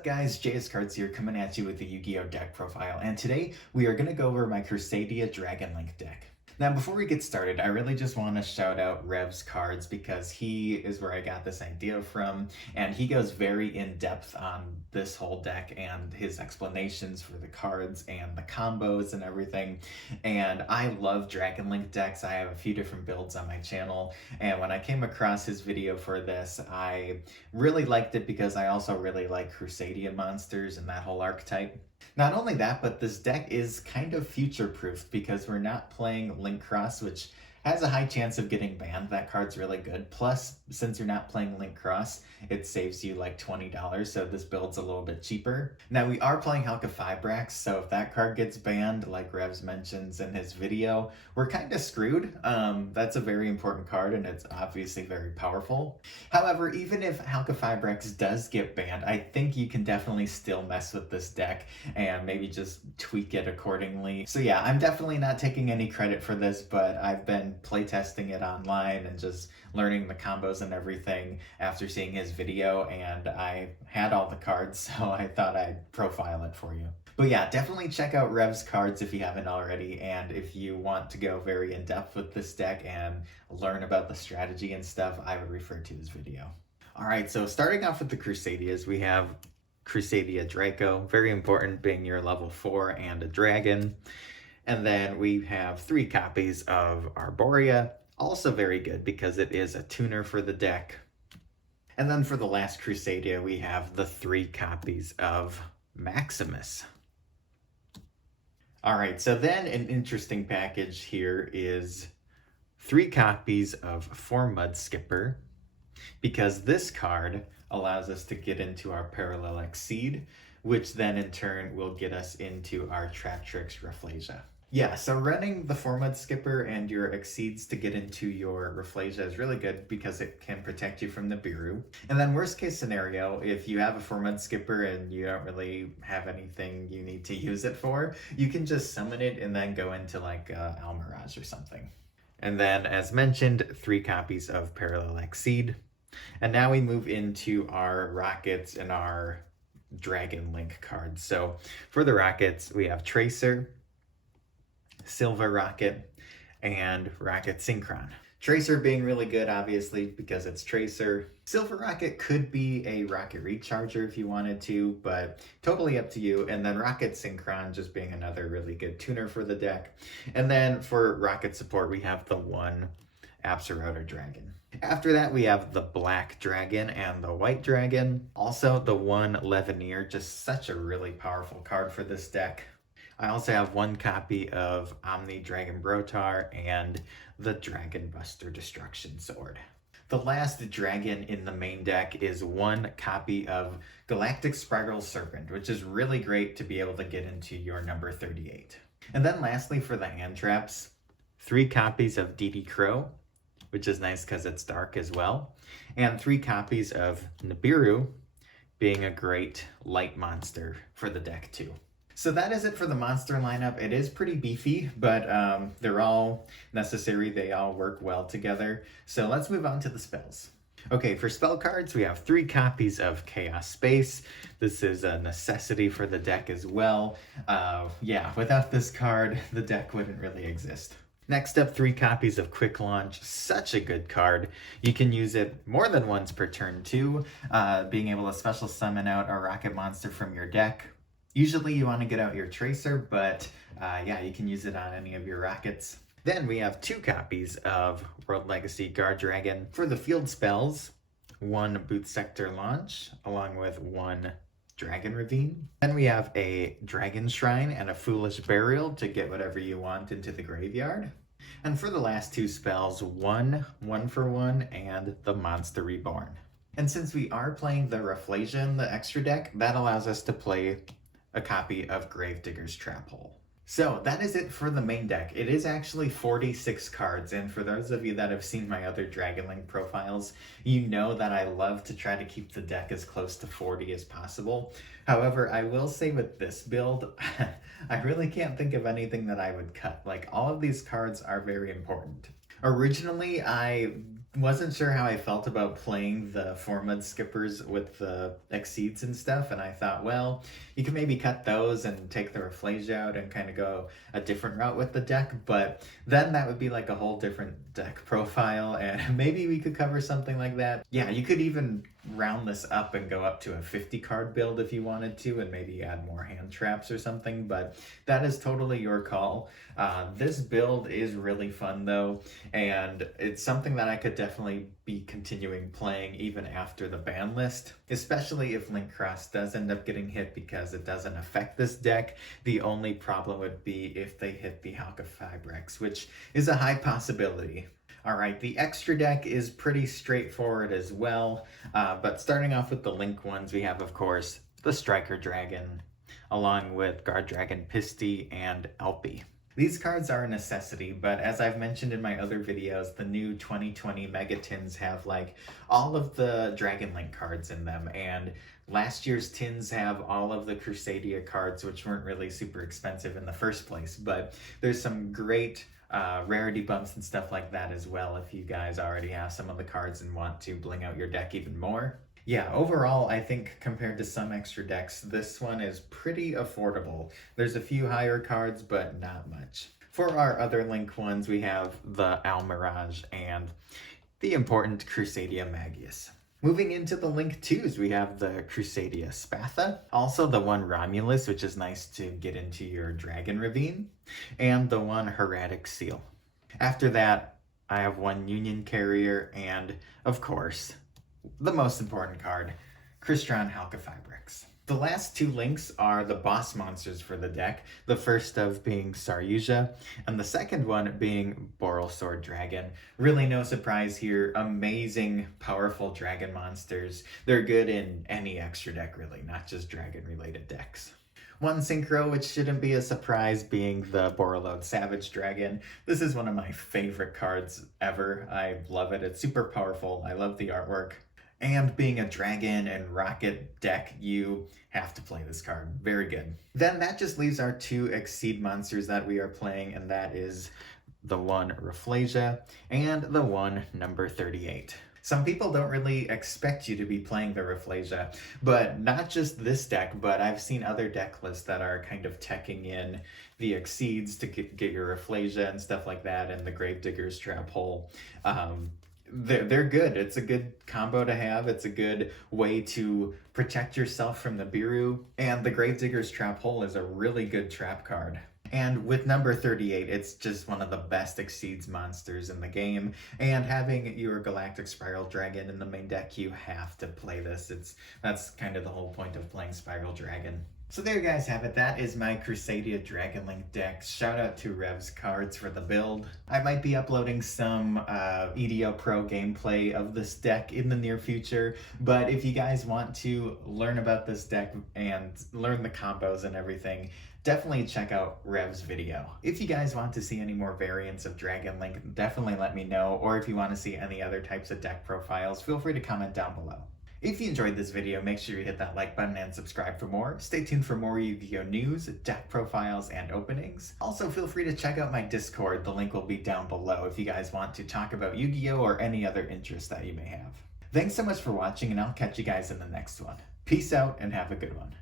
up guys, JS Cards here coming at you with the Yu-Gi-Oh! Deck profile, and today we are going to go over my Crusadia Dragon Link deck. Now before we get started, I really just want to shout out Rev's Cards because he is where I got this idea from, and he goes very in-depth on this whole deck and his explanations for the cards and the combos and everything. And I love Dragon Link decks. I have a few different builds on my channel, and when I came across his video for this, I really liked it because I also really like Crusadia monsters and that whole archetype. Not only that, but this deck is kind of future-proofed because we're not playing Link Cross, which has a high chance of getting banned. That card's really good. Plus, since you're not playing Link Cross, it saves you like $20, so this build's a little bit cheaper. Now, we are playing Halqifibrax, so if that card gets banned, like Revs mentions in his video, we're kind of screwed. That's a very important card, and it's obviously very powerful. However, even if Halqifibrax does get banned, I think you can definitely still mess with this deck and maybe just tweak it accordingly. So yeah, I'm definitely not taking any credit for this, but I've been playtesting it online and just learning the combos and everything after seeing his video, and I had all the cards, so I thought I'd profile it for you. But yeah, definitely check out Rev's Cards if you haven't already, and if you want to go very in-depth with this deck and learn about the strategy and stuff, I would refer to his video. Alright, so starting off with the Crusadias, we have Crusadia Draco, very important, being your level 4 and a dragon. And then we have 3 copies of Arborea, also very good because it is a tuner for the deck. And then for the last Crusadia, we have the 3 copies of Maximus. Alright, so then an interesting package here is 3 copies of 4 Mud Skipper, because this card allows us to get into our Parallel Exceed, which then in turn will get us into our Traptrix Rafflesia. Yeah, so running the 4 Mud Skipper and your Exceeds to get into your Rafflesia is really good because it can protect you from the Biru. And then worst case scenario, if you have a 4 Mud Skipper and you don't really have anything you need to use it for, you can just summon it and then go into like Almirage or something. And then as mentioned, 3 copies of Parallel Exceed. And now we move into our Rockets and our Dragon Link cards. So for the Rockets, we have Tracer, Silva Rocket, and Rocket Synchron. Tracer being really good, obviously, because it's Tracer. Silva Rocket could be a Rocket Recharger if you wanted to, but totally up to you. And then Rocket Synchron just being another really good tuner for the deck. And then for Rocket support, we have the 1 Absolrouter Dragon. After that, we have the Black Dragon and the White Dragon. Also, the 1 Levineer, just such a really powerful card for this deck. I also have 1 copy of Omni Dragon Brotar and the Dragon Buster Destruction Sword. The last dragon in the main deck is 1 copy of Galactic Spiral Serpent, which is really great to be able to get into your number 38. And then lastly, for the hand traps, 3 copies of DD Crow, which is nice because it's dark as well, and 3 copies of Nibiru, being a great light monster for the deck too. So that is it for the monster lineup. It is pretty beefy, but they're all necessary. They all work well together. So let's move on to the spells. Okay, for spell cards, we have 3 copies of Chaos Space. This is a necessity for the deck as well. Yeah, without this card, the deck wouldn't really exist. Next up, 3 copies of Quick Launch. Such a good card. You can use it more than once per turn too, being able to special summon out a rocket monster from your deck. Usually you want to get out your Tracer, but yeah, you can use it on any of your rockets. Then we have 2 copies of World Legacy Guard Dragon. For the field spells, 1 Boot Sector Launch, along with 1 Dragon Ravine. Then we have a Dragon Shrine and a Foolish Burial to get whatever you want into the graveyard. And for the last 2 spells, 1 1-for-1 and the Monster Reborn. And since we are playing the Rafflesia in the extra deck, that allows us to play a copy of Gravedigger's Trap Hole. So that is it for the main deck. It is actually 46 cards, and for those of you that have seen my other Dragon Link profiles, you know that I love to try to keep the deck as close to 40 as possible. However, I will say with this build, I really can't think of anything that I would cut. Like, all of these cards are very important. Originally, I wasn't sure how I felt about playing the 4 mud skippers with the exceeds and stuff, and I thought, well, you can maybe cut those and take the Rafflesia out and kind of go a different route with the deck, but then that would be like a whole different deck profile, and maybe we could cover something like that. Yeah, you could even round this up and go up to a 50 card build if you wanted to, and maybe add more hand traps or something, but that is totally your call. This build is really fun though, and it's something that I could definitely be continuing playing even after the ban list, especially if Link Cross does end up getting hit because it doesn't affect this deck. The only problem would be if they hit the Halqifibrax, which is a high possibility. Alright, the extra deck is pretty straightforward as well, but starting off with the Link ones, we have, of course, the Striker Dragon, along with Guard Dragon Pisty and Elpie. These cards are a necessity, but as I've mentioned in my other videos, the new 2020 Mega Tins have like all of the Dragon Link cards in them, and last year's tins have all of the Crusadia cards, which weren't really super expensive in the first place, but there's some great rarity bumps and stuff like that as well if you guys already have some of the cards and want to bling out your deck even more. Yeah, overall, I think compared to some extra decks, this one is pretty affordable. There's a few higher cards, but not much. For our other Link ones, we have the Almirage and the important Crusadia Magius. Moving into the Link 2s, we have the Crusadia Spatha, also the one Romulus, which is nice to get into your Dragon Ravine, and the one Heretic Seal. After that, I have one Union Carrier, and, of course, the most important card, Crystron Halqifibrax. The last two links are the boss monsters for the deck, the first of being Saryuja, and the second one being Borrelsword Dragon. Really no surprise here, amazing, powerful dragon monsters. They're good in any extra deck really, not just dragon-related decks. One synchro, which shouldn't be a surprise, being the Borrelode Savage Dragon. This is one of my favorite cards ever. I love it. It's super powerful. I love the artwork. And being a dragon and rocket deck, you have to play this card. Very good. Then that just leaves our two Exceed monsters that we are playing, and that is the one Rafflesia and the one number 38. Some people don't really expect you to be playing the Rafflesia, but not just this deck, but I've seen other deck lists that are kind of teching in the Exceeds to get your Rafflesia and stuff like that, and the Gravedigger's Trap Hole. They're good. It's a good combo to have. It's a good way to protect yourself from the Biru, and the Gravedigger's Trap Hole is a really good trap card. And with number 38, it's just one of the best Exceeds monsters in the game, and having your Galactic Spiral Dragon in the main deck, you have to play this. That's kind of the whole point of playing Spiral Dragon. So there you guys have it. That is my Crusadia Dragon Link deck. Shout out to Rev's Cards for the build. I might be uploading some EDO Pro gameplay of this deck in the near future, but if you guys want to learn about this deck and learn the combos and everything, definitely check out Rev's video. If you guys want to see any more variants of Dragon Link, definitely let me know, or if you want to see any other types of deck profiles, feel free to comment down below. If you enjoyed this video, make sure you hit that like button and subscribe for more. Stay tuned for more Yu-Gi-Oh! News, deck profiles, and openings. Also, feel free to check out my Discord. The link will be down below if you guys want to talk about Yu-Gi-Oh! Or any other interest that you may have. Thanks so much for watching, and I'll catch you guys in the next one. Peace out, and have a good one.